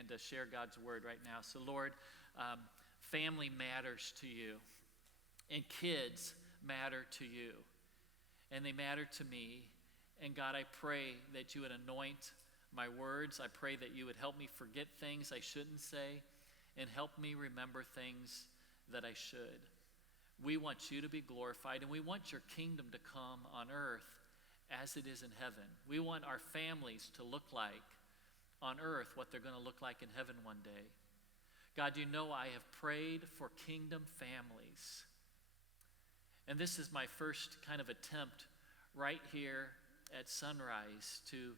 and share God's word right now. So, Lord, family matters to you, and kids matter to you, and they matter to me. And God, I pray that you would anoint my words. I pray that you would help me forget things I shouldn't say and help me remember things that I should. We want you to be glorified, and we want your kingdom to come on earth as it is in heaven. We want our families to look like on earth what they're going to look like in heaven one day. God, you know I have prayed for kingdom families. And this is my first kind of attempt right here at Sunrise to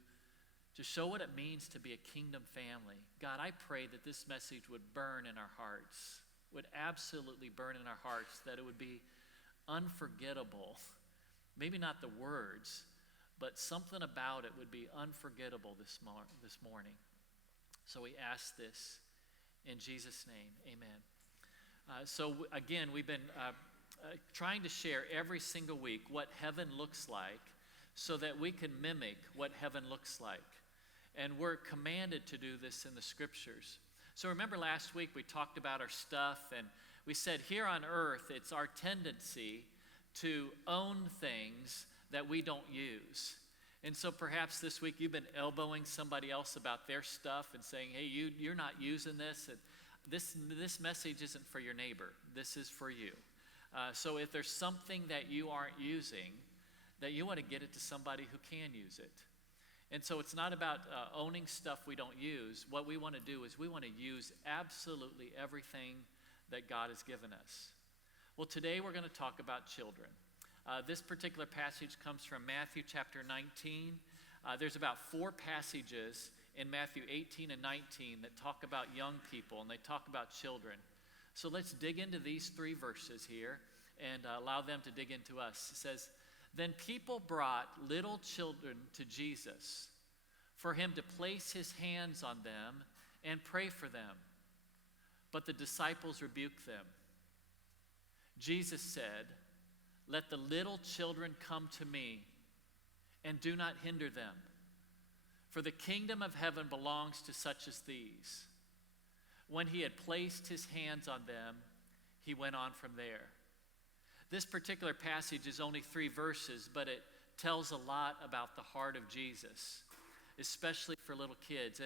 show what it means to be a kingdom family. God, I pray that this message would burn in our hearts, would absolutely burn in our hearts, that it would be unforgettable. Maybe not the words, but something about it would be unforgettable this morning. So we ask this in Jesus' name, amen. So again, we've been trying to share every single week what heaven looks like so that we can mimic what heaven looks like. And we're commanded to do this in the scriptures. So remember last week we talked about our stuff, and we said here on earth it's our tendency to own things that we don't use. And so perhaps this week you've been elbowing somebody else about their stuff and saying, hey, you're not using this. And this message isn't for your neighbor. This is for you. So if there's something that you aren't using, that you want to get it to somebody who can use it. And so it's not about owning stuff we don't use. What we want to do is we want to use absolutely everything that God has given us. Well, today we're going to talk about children. This particular passage comes from Matthew chapter 19. There's about 4 passages in Matthew 18 and 19 that talk about young people, and they talk about children. So let's dig into these 3 verses here and allow them to dig into us. It says, then people brought little children to Jesus for him to place his hands on them and pray for them. But the disciples rebuked them. Jesus said, let the little children come to me and do not hinder them, for the kingdom of heaven belongs to such as these. When he had placed his hands on them, he went on from there. This particular passage is only 3 verses, but it tells a lot about the heart of Jesus, especially for little kids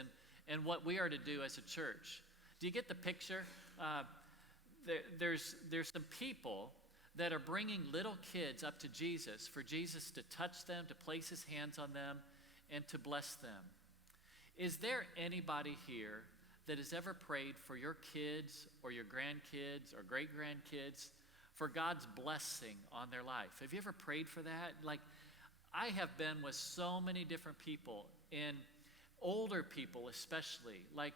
and what we are to do as a church. Do you get the picture? There's some people that are bringing little kids up to Jesus for Jesus to touch them, to place his hands on them, and to bless them. Is there anybody here that has ever prayed for your kids or your grandkids or great-grandkids for God's blessing on their life? Have you ever prayed for that? Like, I have been with so many different people, and older people especially, like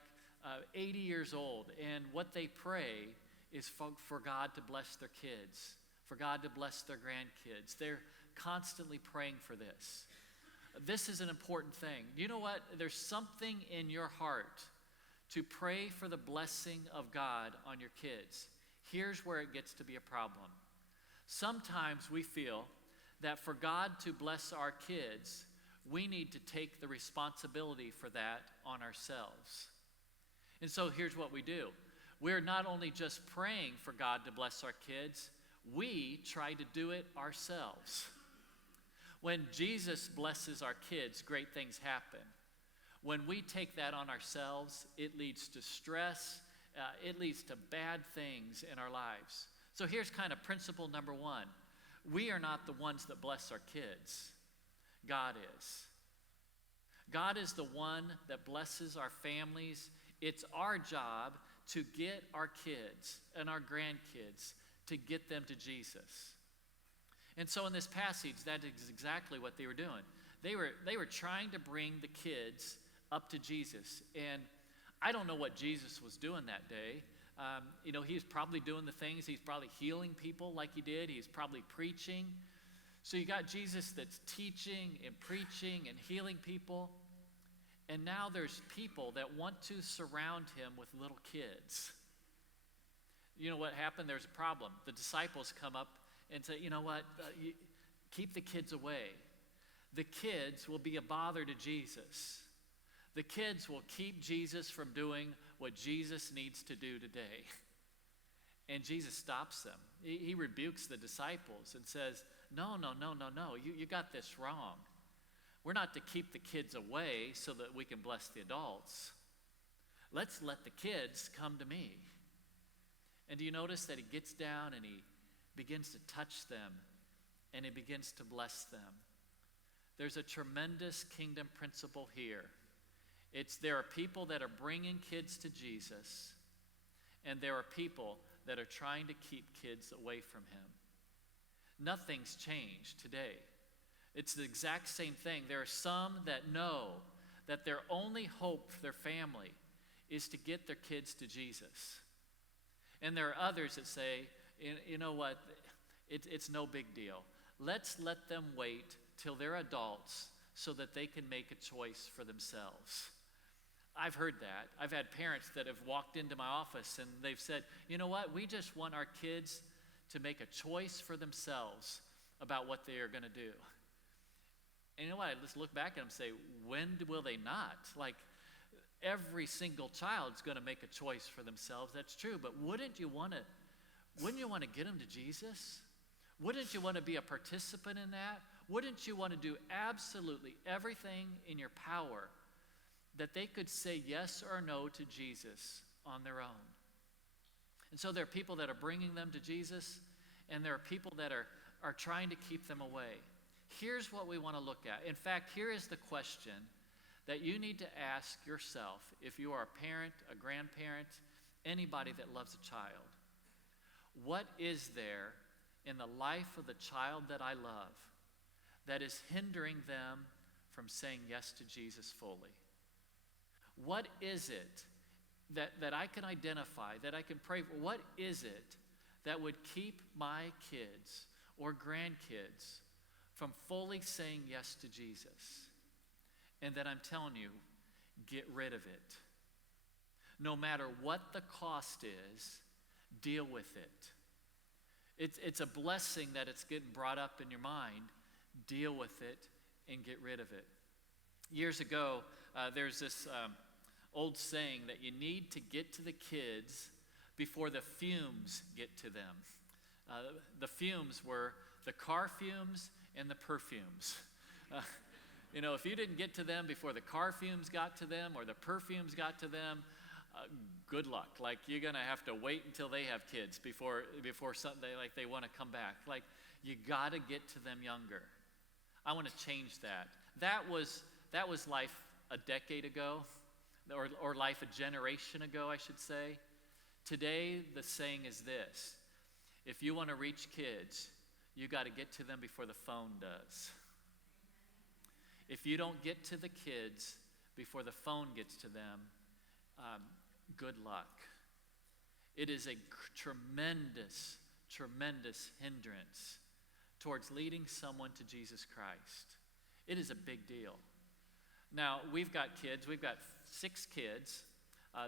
80 years old, and what they pray is for God to bless their kids, for God to bless their grandkids. They're constantly praying for this. This is an important thing. You know what? There's something in your heart to pray for the blessing of God on your kids. Here's where it gets to be a problem. Sometimes we feel that for God to bless our kids, we need to take the responsibility for that on ourselves. And so here's what we do. We're not only just praying for God to bless our kids, we try to do it ourselves. When Jesus blesses our kids, great things happen. When we take that on ourselves, it leads to stress. It leads to bad things in our lives. So here's kind of principle number 1. We are not the ones that bless our kids. God is. God is the one that blesses our families. It's our job to get our kids and our grandkids, to get them to Jesus. And so in this passage, that is exactly what they were doing. They were trying to bring the kids up to Jesus. And I don't know what Jesus was doing that day. He was probably doing the things. He's probably healing people like he did. He's probably preaching. So you got Jesus that's teaching and preaching and healing people. And now there's people that want to surround him with little kids. You know what happened? There's a problem. The disciples come up and say, you know what? Keep the kids away. The kids will be a bother to Jesus. The kids will keep Jesus from doing what Jesus needs to do today. And Jesus stops them. He rebukes the disciples and says, no, you got this wrong. We're not to keep the kids away so that we can bless the adults. Let's let the kids come to me. And do you notice that he gets down and he begins to touch them and he begins to bless them? There's a tremendous kingdom principle here. There are people that are bringing kids to Jesus, and there are people that are trying to keep kids away from him. Nothing's changed today. It's the exact same thing. There are some that know that their only hope for their family is to get their kids to Jesus. And there are others that say, you know what, it's no big deal. Let's let them wait till they're adults so that they can make a choice for themselves. I've heard that. I've had parents that have walked into my office and they've said, you know what, we just want our kids to make a choice for themselves about what they are going to do. And you know what, I just look back at them and say, when will they not? Like, every single child's going to make a choice for themselves. That's true, but wouldn't you want to get them to Jesus? Wouldn't you want to be a participant in that? Wouldn't you want to do absolutely everything in your power that they could say yes or no to Jesus on their own? And so there are people that are bringing them to Jesus, and there are people that are trying to keep them away. Here's what we want to look at. In fact, here is the question that you need to ask yourself if you are a parent, a grandparent, anybody that loves a child. What is there in the life of the child that I love that is hindering them from saying yes to Jesus fully? What is it that I can identify, that I can pray for? What is it that would keep my kids or grandkids from fully saying yes to Jesus? And then I'm telling you, get rid of it. No matter what the cost is, deal with it. It's a blessing that it's getting brought up in your mind. Deal with it and get rid of it. Years ago, there's this old saying that you need to get to the kids before the fumes get to them. The fumes were the car fumes and the perfumes. If you didn't get to them before the car fumes got to them or the perfumes got to them, good luck. Like, you're going to have to wait until they have kids before something like they want to come back. Like, you got to get to them younger. I want to change that. That was life a decade ago, or life a generation ago, I should say. Today, the saying is this: if you want to reach kids, you got to get to them before the phone does. If you don't get to the kids before the phone gets to them, good luck. It is a tremendous, tremendous hindrance towards leading someone to Jesus Christ. It is a big deal. Now, we've got kids. We've got 6 kids.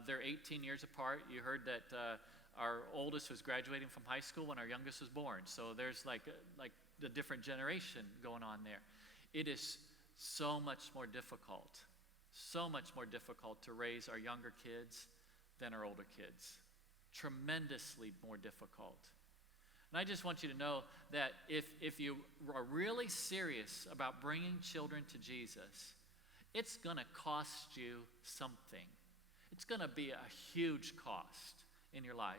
They're 18 years apart. You heard that our oldest was graduating from high school when our youngest was born. So there's like the different generation going on there. It is so much more difficult to raise our younger kids than our older kids. Tremendously more difficult. And I just want you to know that if you are really serious about bringing children to Jesus, it's going to cost you something. It's going to be a huge cost in your life.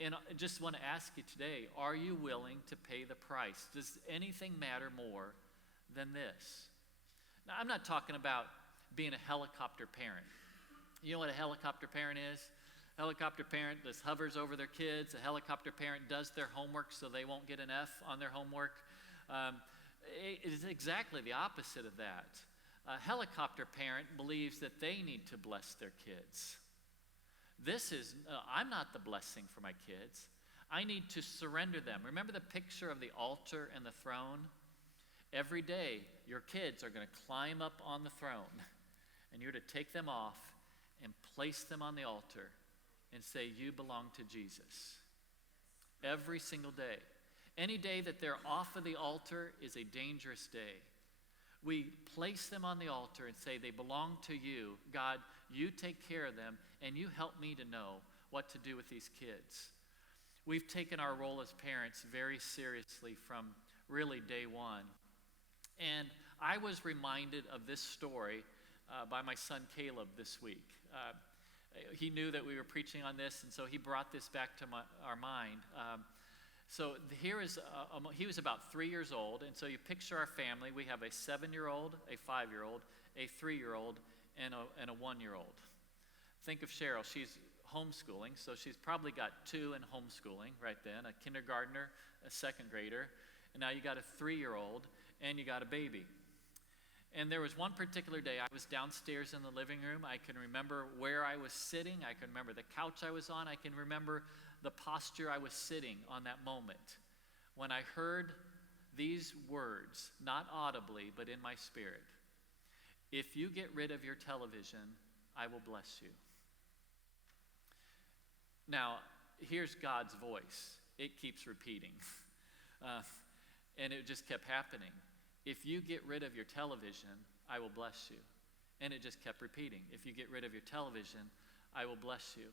And I just want to ask you today, are you willing to pay the price? Does anything matter more than this? Now, I'm not talking about being a helicopter parent. You know what a helicopter parent is? A helicopter parent just hovers over their kids. A helicopter parent does their homework so they won't get an F on their homework. It is exactly the opposite of that. A helicopter parent believes that they need to bless their kids. I'm not the blessing for my kids. I need to surrender them. Remember the picture of the altar and the throne? Every day, your kids are going to climb up on the throne, and you're to take them off and place them on the altar and say, you belong to Jesus. Every single day. Any day that they're off of the altar is a dangerous day. we place them on the altar and say, they belong to you. God, you take care of them, and you help me to know what to do with these kids. We've taken our role as parents very seriously from really day one. And I was reminded of this story by my son Caleb this week. He knew that we were preaching on this, and so he brought this back to our mind. So here is, he was about 3 years old, and so you picture our family. We have a 7-year-old, a 5-year-old, a 3-year-old, and a 1-year-old. Think of Cheryl. She's homeschooling, so she's probably got 2 in homeschooling right then, a kindergartner, a 2nd grader, and now you got a 3-year-old, and you got a baby. And there was one particular day I was downstairs in the living room. I can remember where I was sitting. I can remember the couch I was on. I can remember the posture I was sitting on that moment when I heard these words, not audibly, but in my spirit. If you get rid of your television, I will bless you. Now, here's God's voice. It keeps repeating. And it just kept happening. If you get rid of your television, I will bless you. And it just kept repeating. If you get rid of your television, I will bless you.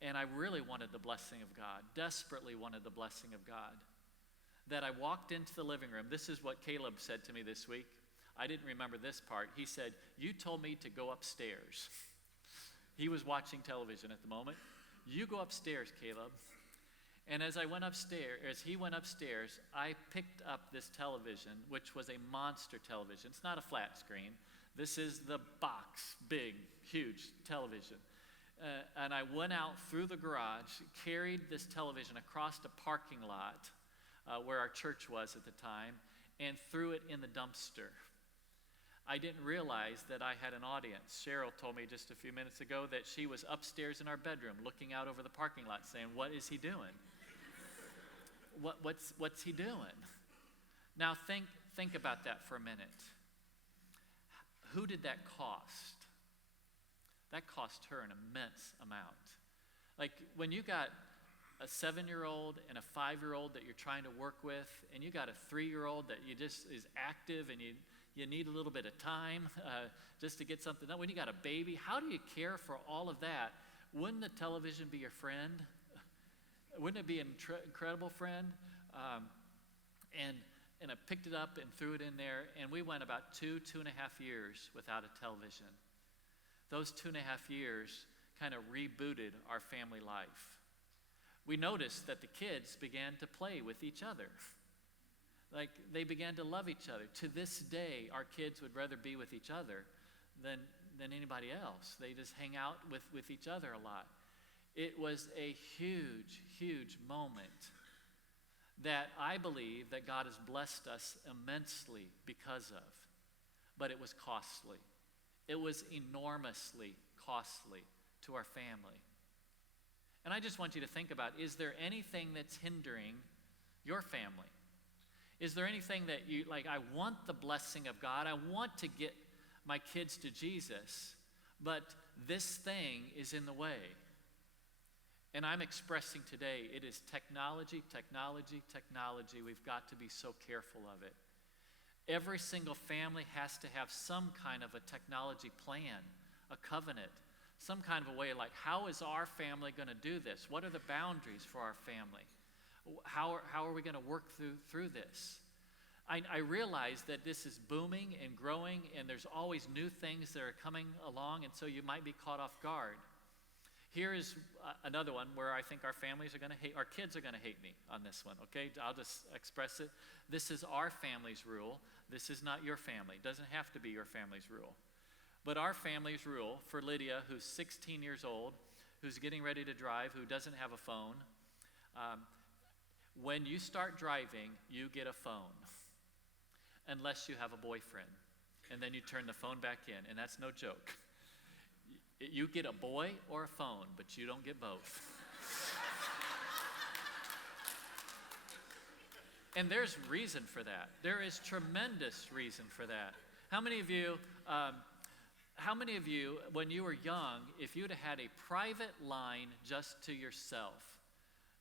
And I really wanted the blessing of God, desperately wanted the blessing of God. That I walked into the living room. This is what Caleb said to me this week. I didn't remember this part. He said, you told me to go upstairs. He was watching television at the moment. You go upstairs, Caleb. And as he went upstairs, I picked up this television, which was a monster television. It's not a flat screen. This is the box, big, huge television. And I went out through the garage, carried this television across the parking lot where our church was at the time, and threw it in the dumpster. I didn't realize that I had an audience. Cheryl told me just a few minutes ago that she was upstairs in our bedroom looking out over the parking lot saying, what is he doing? What's he doing? Now think about that for a minute. Who did that cost? That cost her an immense amount. Like when you got a 7-year-old and a 5-year-old that you're trying to work with, and you got a 3-year-old that you just is active and you need a little bit of time just to get something done. When you got a baby, how do you care for all of that? Wouldn't the television be your friend? Wouldn't it be an incredible friend? And I picked it up and threw it in there, and we went about 2.5 years without a television. Those 2.5 years kind of rebooted our family life. We noticed that the kids began to play with each other. Like they began to love each other. To this day, our kids would rather be with each other than anybody else. They just hang out with each other a lot. It was a huge, huge moment that I believe that God has blessed us immensely because of. But it was costly. It was enormously costly to our family. And I just want you to think about, is there anything that's hindering your family? Is there anything that you, like, I want the blessing of God, I want to get my kids to Jesus, but this thing is in the way? And I'm expressing today, it is technology, technology, technology. We've got to be so careful of it. Every single family has to have some kind of a technology plan, a covenant, some kind of a way, like how is our family going to do this? What are the boundaries for our family? How are we going to work through this? I realize that this is booming and growing, and there's always new things that are coming along, and so you might be caught off guard. Here is another one where I think our families are going to hate, our kids are going to hate me on this one, okay? I'll just express it. This is our family's rule. This is not your family. It doesn't have to be your family's rule. But our family's rule for Lydia, who's 16 years old, who's getting ready to drive, who doesn't have a phone, when you start driving, you get a phone, unless you have a boyfriend. And then you turn the phone back in, and that's no joke. You get a boy or a phone, but you don't get both. And there's reason for that. There is tremendous reason for that. How many of you, when you were young, if you'd have had a private line just to yourself,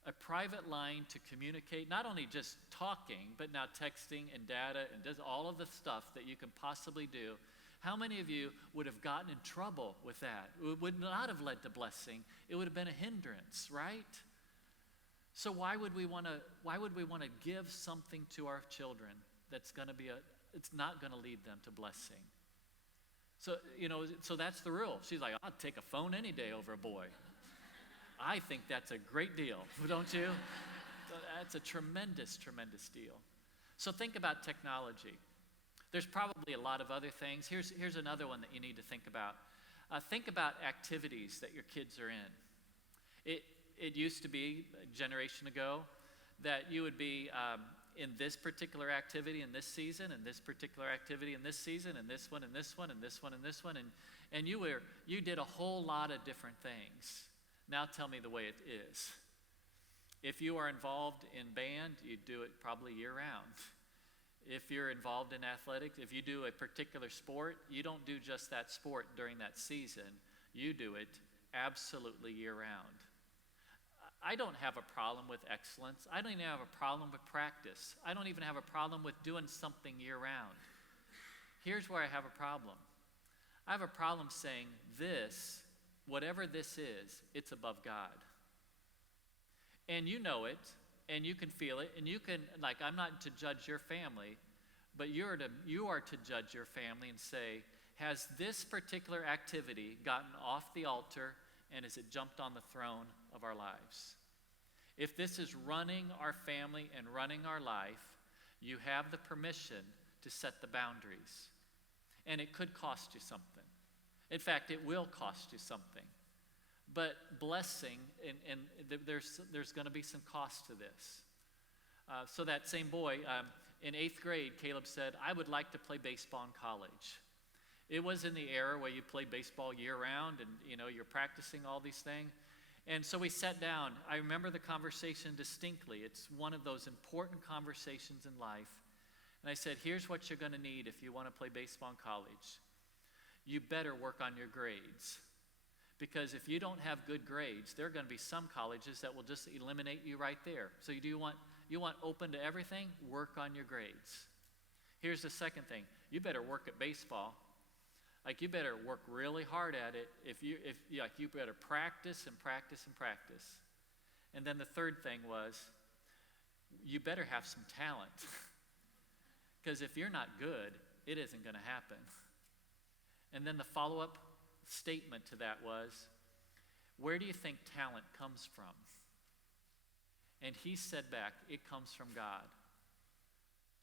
a private line to communicate, not only just talking, but now texting and data and does all of the stuff that you can possibly do. How many of you would have gotten in trouble with that? It would not have led to blessing. It would have been a hindrance, right? So why would we want to give something to our children that's going to be it's not going to lead them to blessing? So that's the rule. She's like, I'll take a phone any day over a boy. I think that's a great deal, don't you? That's a tremendous, tremendous deal. So think about technology. There's probably a lot of other things. Here's another one that you need to think about. Think about activities that your kids are in. It used to be a generation ago that you would be in this particular activity in this season, and this particular activity in this season, and this one, and this one, and this one, and this one, and you did a whole lot of different things. Now tell me the way it is. If you are involved in band, you do it probably year-round. If you're involved in athletics, if you do a particular sport, you don't do just that sport during that season. You do it absolutely year-round. I don't have a problem with excellence. I don't even have a problem with practice. I don't even have a problem with doing something year-round. Here's where I have a problem. I have a problem saying this, whatever this is, it's above God. And you know it, and you can feel it, and you can, I'm not to judge your family, but you are to judge your family and say, has this particular activity gotten off the altar, and has it jumped on the throne of our lives? If this is running our family and running our life, you have the permission to set the boundaries. And it could cost you something. In fact, it will cost you something. But blessing, and there's going to be some cost to this. So that same boy, in 8th grade, Caleb said, I would like to play baseball in college. It was in the era where you played baseball year-round, and you're practicing all these things. And so we sat down. I remember the conversation distinctly. It's one of those important conversations in life. And I said, here's what you're going to need if you want to play baseball in college. You better work on your grades. Because if you don't have good grades, there are going to be some colleges that will just eliminate you right there. So you want open to everything? Work on your grades. Here's the second thing. You better work at baseball. You better work really hard at it. You better practice and practice and practice. And then the third thing was, you better have some talent. Because if you're not good, it isn't going to happen. And then the follow-up statement to that was, where do you think talent comes from? And he said back, it comes from God.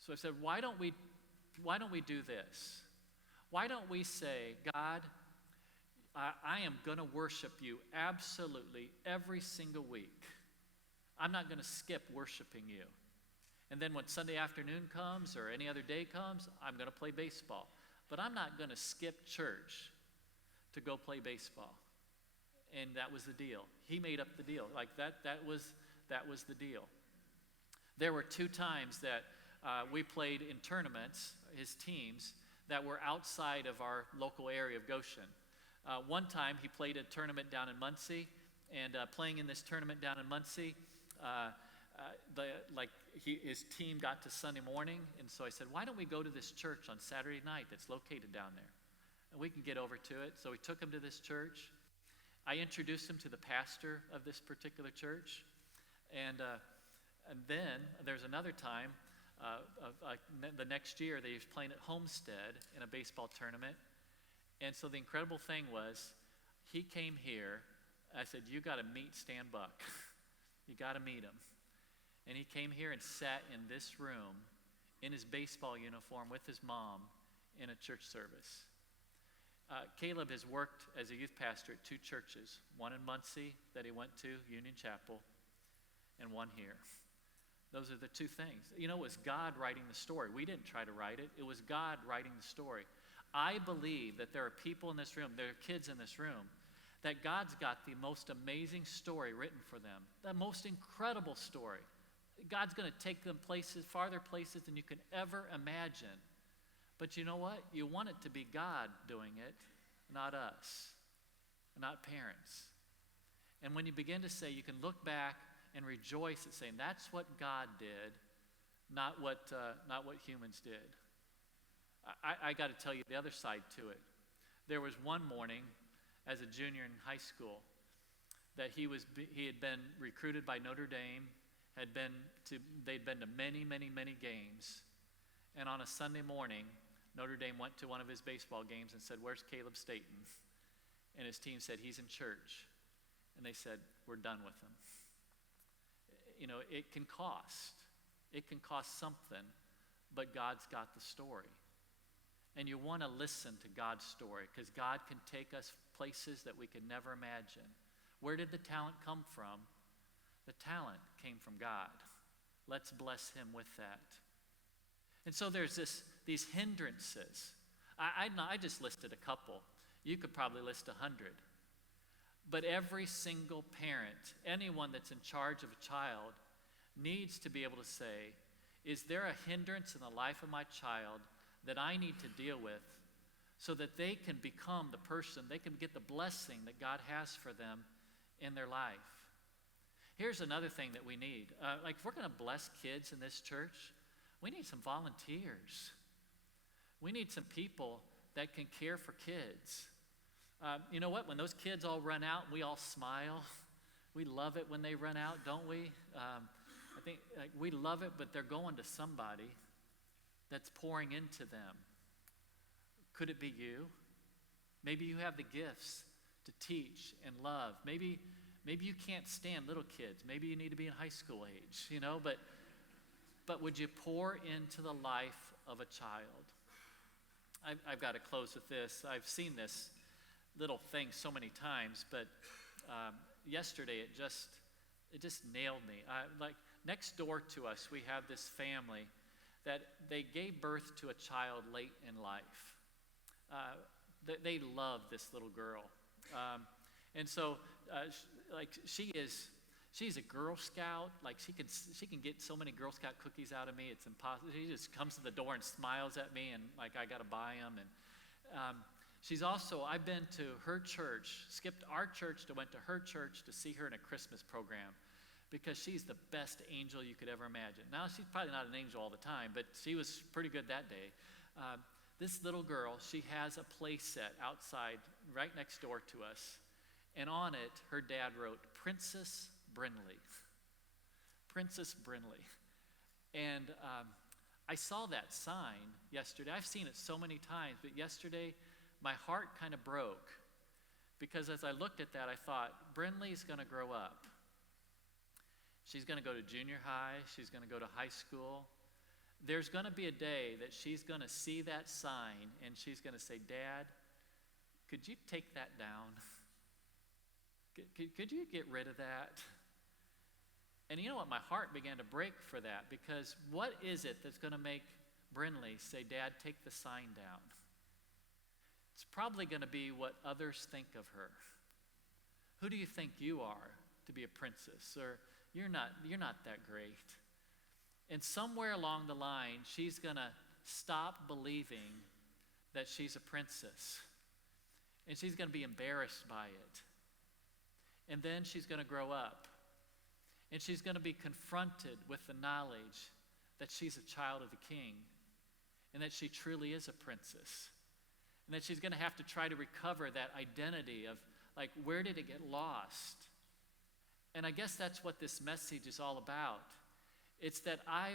So I said, why don't we do this? Why don't we say, God, I am going to worship you absolutely every single week. I'm not going to skip worshiping you. And then when Sunday afternoon comes or any other day comes, I'm going to play baseball. But I'm not going to skip church to go play baseball. And that was the deal. He made up the deal. That was the deal. There were 2 times that we played in tournaments, his teams, that were outside of our local area of Goshen. One time he played a tournament down in Muncie, and playing in this tournament down in Muncie, his team got to Sunday morning, and so I said, why don't we go to this church on Saturday night that's located down there? And we can get over to it. So we took him to this church. I introduced him to the pastor of this particular church. And then there's another time, the next year, they was playing at Homestead in a baseball tournament. And so the incredible thing was, he came here. I said, you got to meet Stan Buck. You got to meet him. And he came here and sat in this room in his baseball uniform with his mom in a church service. Caleb has worked as a youth pastor at 2 churches, one in Muncie that he went to, Union Chapel, and one here. Those are the 2 things. It was God writing the story. We didn't try to write it. It was God writing the story. I believe that there are people in this room, there are kids in this room, that God's got the most amazing story written for them, the most incredible story. God's going to take them farther places than you can ever imagine. But you know what? You want it to be God doing it, not us, not parents. And when you begin to say, you can look back and rejoice at saying, that's what God did, not what humans did. I got to tell you the other side to it. There was one morning as a junior in high school that he had been recruited by Notre Dame, they'd been to many, many, many games. And on a Sunday morning, Notre Dame went to one of his baseball games and said, "Where's Caleb Staton?" And his team said, "He's in church." And they said, "We're done with him." You know, it can cost. It can cost something, but God's got the story. And you want to listen to God's story because God can take us places that we could never imagine. Where did the talent come from? The talent came from God. Let's bless him with that. And so there's these hindrances. I just listed a couple. You could probably list 100. But every single parent, anyone that's in charge of a child, needs to be able to say, is there a hindrance in the life of my child that I need to deal with so that they can become the person, they can get the blessing that God has for them in their life? Here's another thing that we need. If we're going to bless kids in this church, we need some volunteers. We need some people that can care for kids. You know what? When those kids all run out, we all smile. We love it when they run out, don't we? I think we love it, but they're going to somebody that's pouring into them. Could it be you? Maybe you have the gifts to teach and love. Maybe you can't stand little kids. Maybe you need to be in high school age, you know, but would you pour into the life of a child? I've got to close with this. I've seen this little thing so many times, but yesterday it just nailed me. Next door to us, we have this family that they gave birth to a child late in life. They love this little girl. And so, she's a Girl Scout. Like, she can get so many Girl Scout cookies out of me, it's impossible. She just comes to the door and smiles at me, and like, I got to buy them. And she's also, I've been to her church, skipped our church went to her church to see her in a Christmas program, because she's the best angel you could ever imagine. Now, she's probably not an angel all the time, but she was pretty good that day. This little girl, she has a play set outside right next door to us. And on it, her dad wrote, Princess Brindley. Princess Brindley. And I saw that sign yesterday. I've seen it so many times, but yesterday my heart kind of broke. Because as I looked at that, I thought, Brindley's going to grow up. She's going to go to junior high. She's going to go to high school. There's going to be a day that she's going to see that sign and she's going to say, Dad, could you take that down? Could you get rid of that? And you know what? My heart began to break for that, because what is it that's going to make Brindley say, Dad, take the sign down? It's probably going to be what others think of her. Who do you think you are to be a princess? Or you're not that great. And somewhere along the line, she's going to stop believing that she's a princess. And she's going to be embarrassed by it. And then she's going to grow up. And she's going to be confronted with the knowledge that she's a child of the king. And that she truly is a princess. And that she's going to have to try to recover that identity of, like, where did it get lost? And I guess that's what this message is all about. It's that I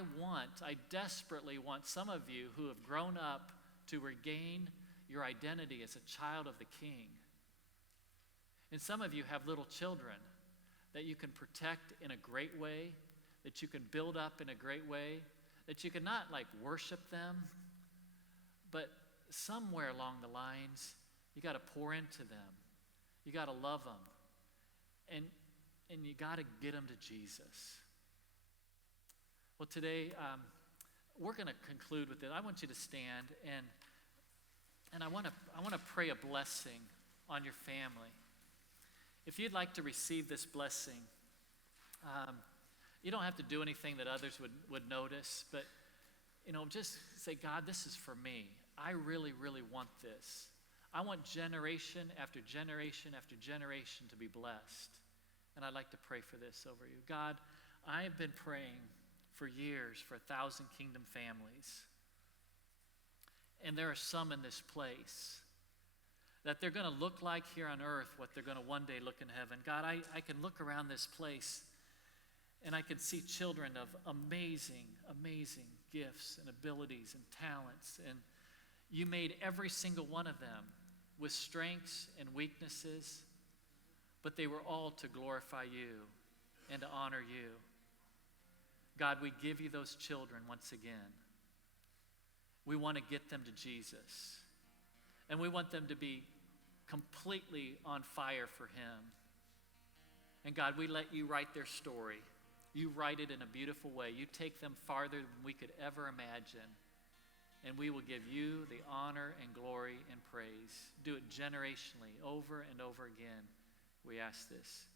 desperately want some of you who have grown up to regain your identity as a child of the king. And some of you have little children that you can protect in a great way, that you can build up in a great way, that you can not like worship them, but somewhere along the lines, you got to pour into them. You got to love them. And you got to get them to Jesus. Well, today, we're going to conclude with it. I want you to stand, and I want to pray a blessing on your family. If you'd like to receive this blessing, you don't have to do anything that others would notice, but, just say, God, this is for me. I really, really want this. I want generation after generation after generation to be blessed. And I'd like to pray for this over you. God, I've been praying for years for 1,000 Kingdom families. And there are some in this place that they're going to look like here on earth what they're going to one day look in heaven. God, I can look around this place and I can see children of amazing, amazing gifts and abilities and talents. And you made every single one of them with strengths and weaknesses, but they were all to glorify you and to honor you. God, we give you those children once again. We want to get them to Jesus. And we want them to be completely on fire for him. And God, we let you write their story. You write it in a beautiful way. You take them farther than we could ever imagine. And we will give you the honor and glory and praise. Do it generationally, over and over again. We ask this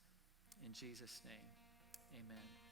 in Jesus' name. Amen.